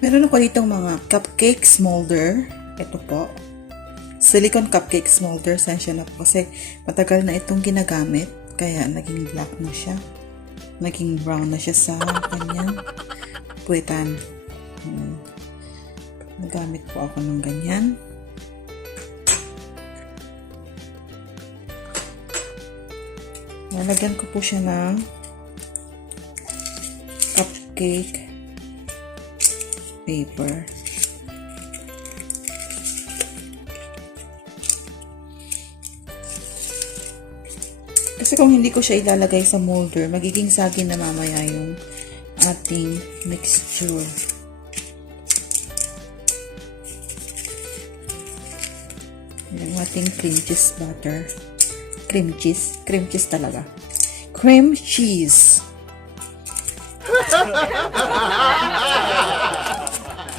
Meron ako ditong mga cupcakes molder. Ito po. Silicone cupcakes molder. Sensya na po kasi matagal na itong ginagamit. Kaya naging black na siya. Naging brown na siya sa kanyang puwetan. Nagamit po ako ng ganyan. Nalagyan ko po siya ng cupcake paper. Kasi kung hindi ko siya ilalagay sa molder, magiging saging na mamaya yung ating mixture. Yung ating cream cheese butter. Cream cheese talaga. Cream cheese.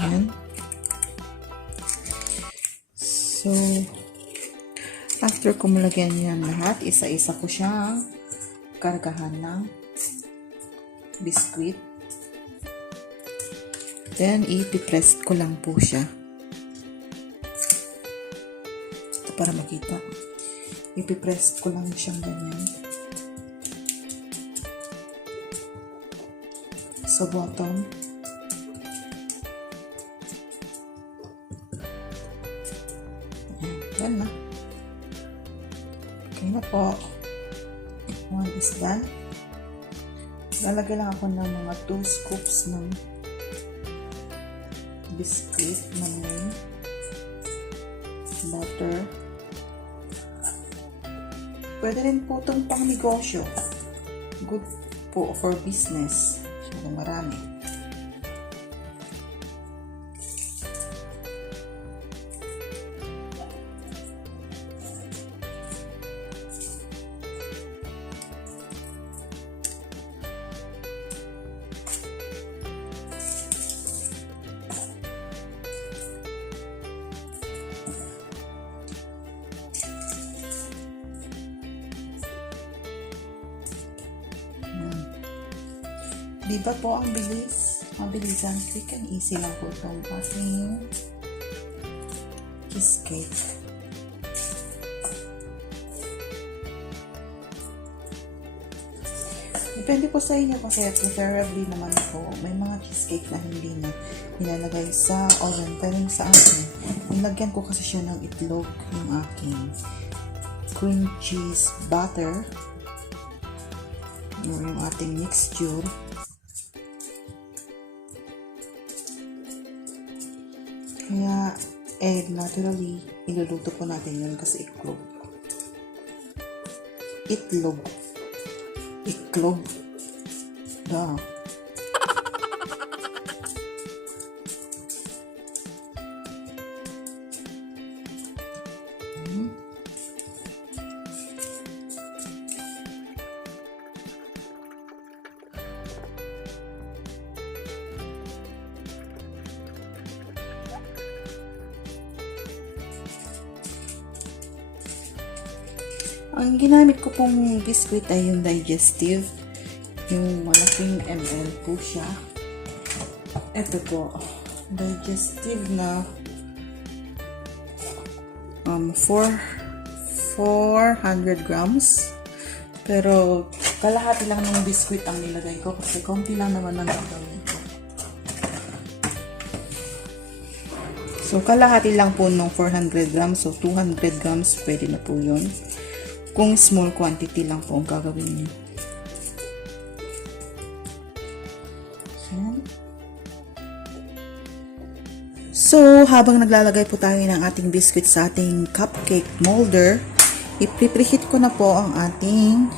Ayan. So, after ko malagyan yan lahat, isa-isa ko siya kargahan ng biscuit. Then, ipipress ko lang po siya. Ito para makita. Ipipress ko lang siyang ganyan. Sa bottom. Yan na. Okay na po. One is done. Lalagay lang ako ng mga 2 scoops ng biscuit na may butter. Pwede rin po itong pang negosyo. Good po for business. So, marami. Diba po ang bilis? Mabilisan, quick and easy lang po itong ating cheesecake. Depende po sa inyo kasi preferably naman po, may mga cheesecake na hindi na nilalagay sa oven. Pero yung sa akin, nilagyan ko kasi siya ng itlog yung aking cream cheese butter. Yung ating mixture. Kaya, naturally, iluluto po natin yun kasi itlog. Itlog. Da. Ang ginamit ko pong biscuit ay yung digestive. Yung malaking ml po siya. Ito po. Digestive na 400 grams. Pero kalahati lang ng biscuit ang nilagay ko kasi konti lang naman ang gagawin ko. So kalahati lang po ng 400 grams. So 200 grams pwede na po yun. Kung small quantity lang po ang gagawin niyo. So, habang naglalagay po tayo ng ating biscuit sa ating cupcake molder, i-preheat ko na po ang ating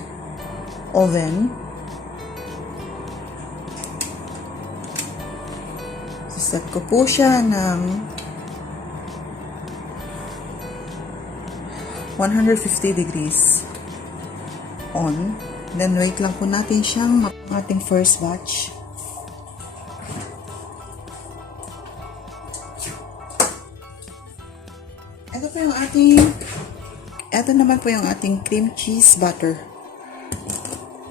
oven. Set ko po siya ng 150 degrees on. Then, wait lang po natin siyang ating first batch. Ito naman po yung ating cream cheese butter.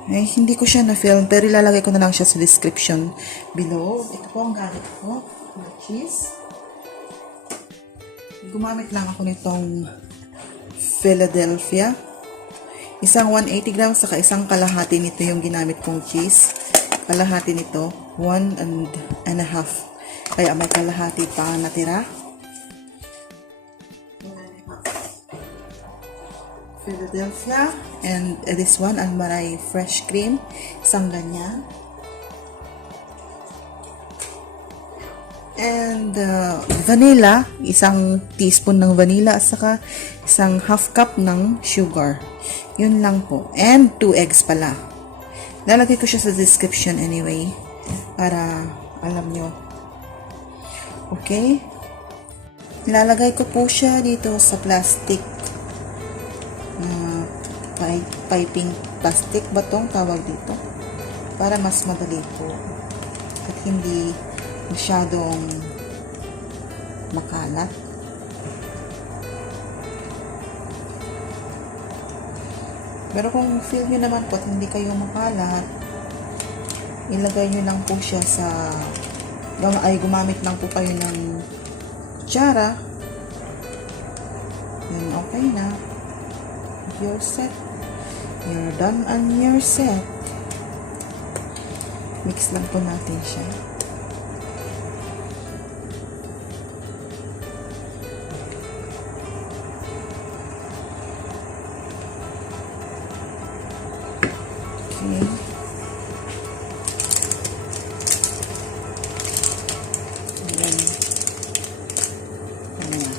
Eh, hindi ko siya na-film, pero ilalagay ko na lang siya sa description below. Ito po ang gamit ko. na cheese. Gumamit lang ako nitong Philadelphia. Isang 180 grams saka isang kalahati nito yung ginamit kong cheese. Kalahati nito, 1.5. Kaya may kalahati pa natira. Philadelphia. And this one, Almaray fresh cream. Isang ganyan. And vanilla, isang teaspoon ng vanilla at saka isang half cup ng sugar. Yun lang po. And 2 eggs pala. Lalagay ko siya sa description anyway para alam nyo. Okay? Lalagay ko po siya dito sa plastic na piping plastic ba tong tawag dito? Para mas madali po. At hindi masyadong makalat. Pero kung feel nyo naman po at hindi kayo makalat, ilagay nyo lang po siya sa gumamit lang po kayo ng kutsara. Yun, okay na. You're set. You're done and you're set. Mix lang po natin siya. Okay. Ayan. Ayan.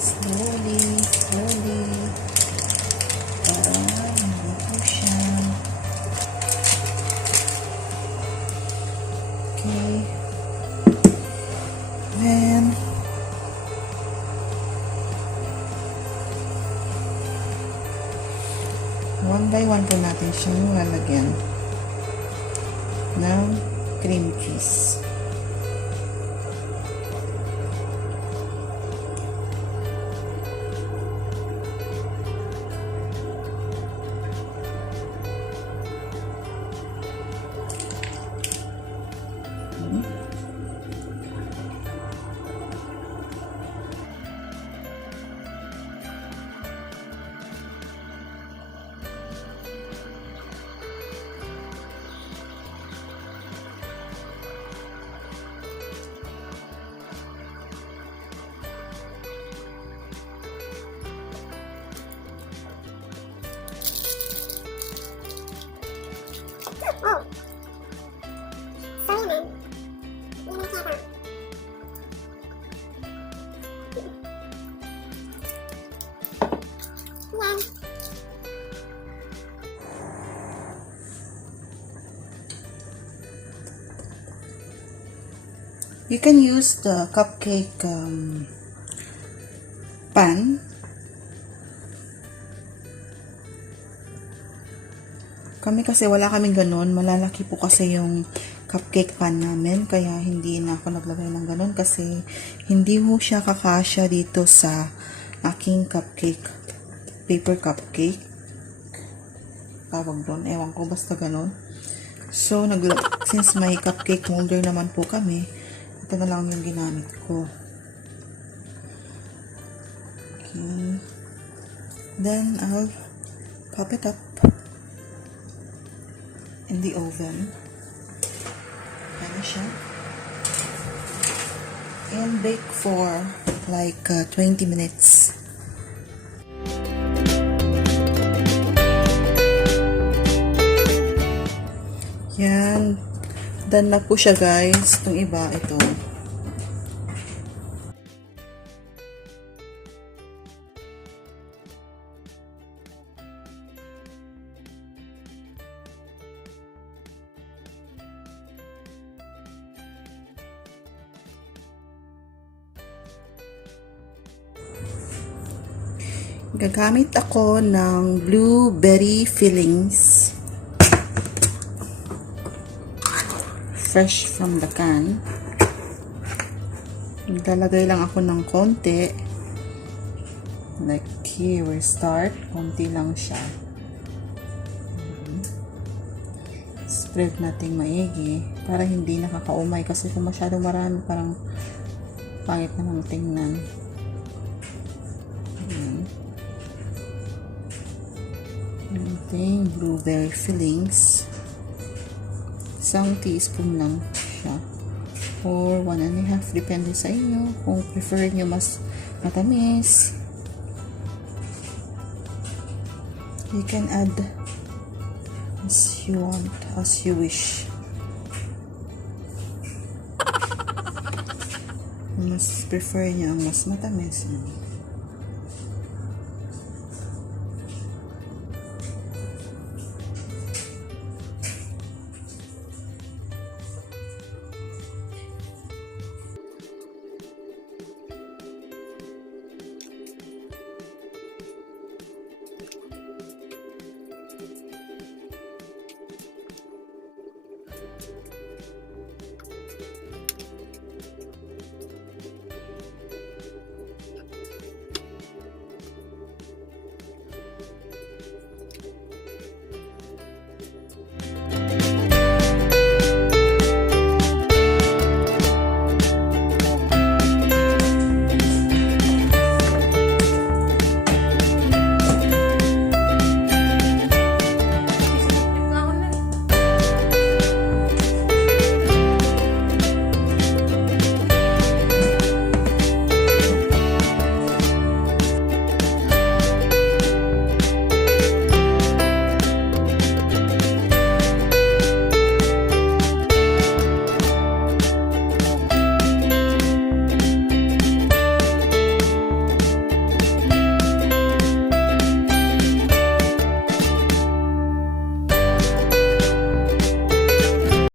Slowly. Para hindi po siya. Okay. Then, one by one po natin siyang lalagyan ng cream cheese. Oh. Sorry, man. Hindi na kaya. Yan. You can use the cupcake pan. Kami kasi wala kaming ganun. Malalaki po kasi yung cupcake pan namin. Kaya hindi na ako naglagay ng ganun. Kasi hindi mo siya kakasya dito sa aking cupcake. Paper cupcake. Tawag doon. Ewan ko. Basta ganun. So, since may cupcake molder naman po kami, ito na lang yung ginamit ko. Okay. Then, I'll pop it up in the oven. Ayan siya. And bake for like 20 minutes. Yan. Done na po siya, guys. Itong iba, ito. Gagamit ako ng blueberry fillings. Fresh from the can. Maglalagay lang ako ng konti. Like here we start. Konti lang siya. Spread natin maigi para hindi nakakaumay kasi kung masyadong marami parang pangit namang tingnan. Ating blueberry fillings. Isang teaspoon lang siya. Or 1.5, depende sa inyo. Kung prefer nyo mas matamis, you can add as you want, as you wish. Mas prefer nyo ang mas matamis.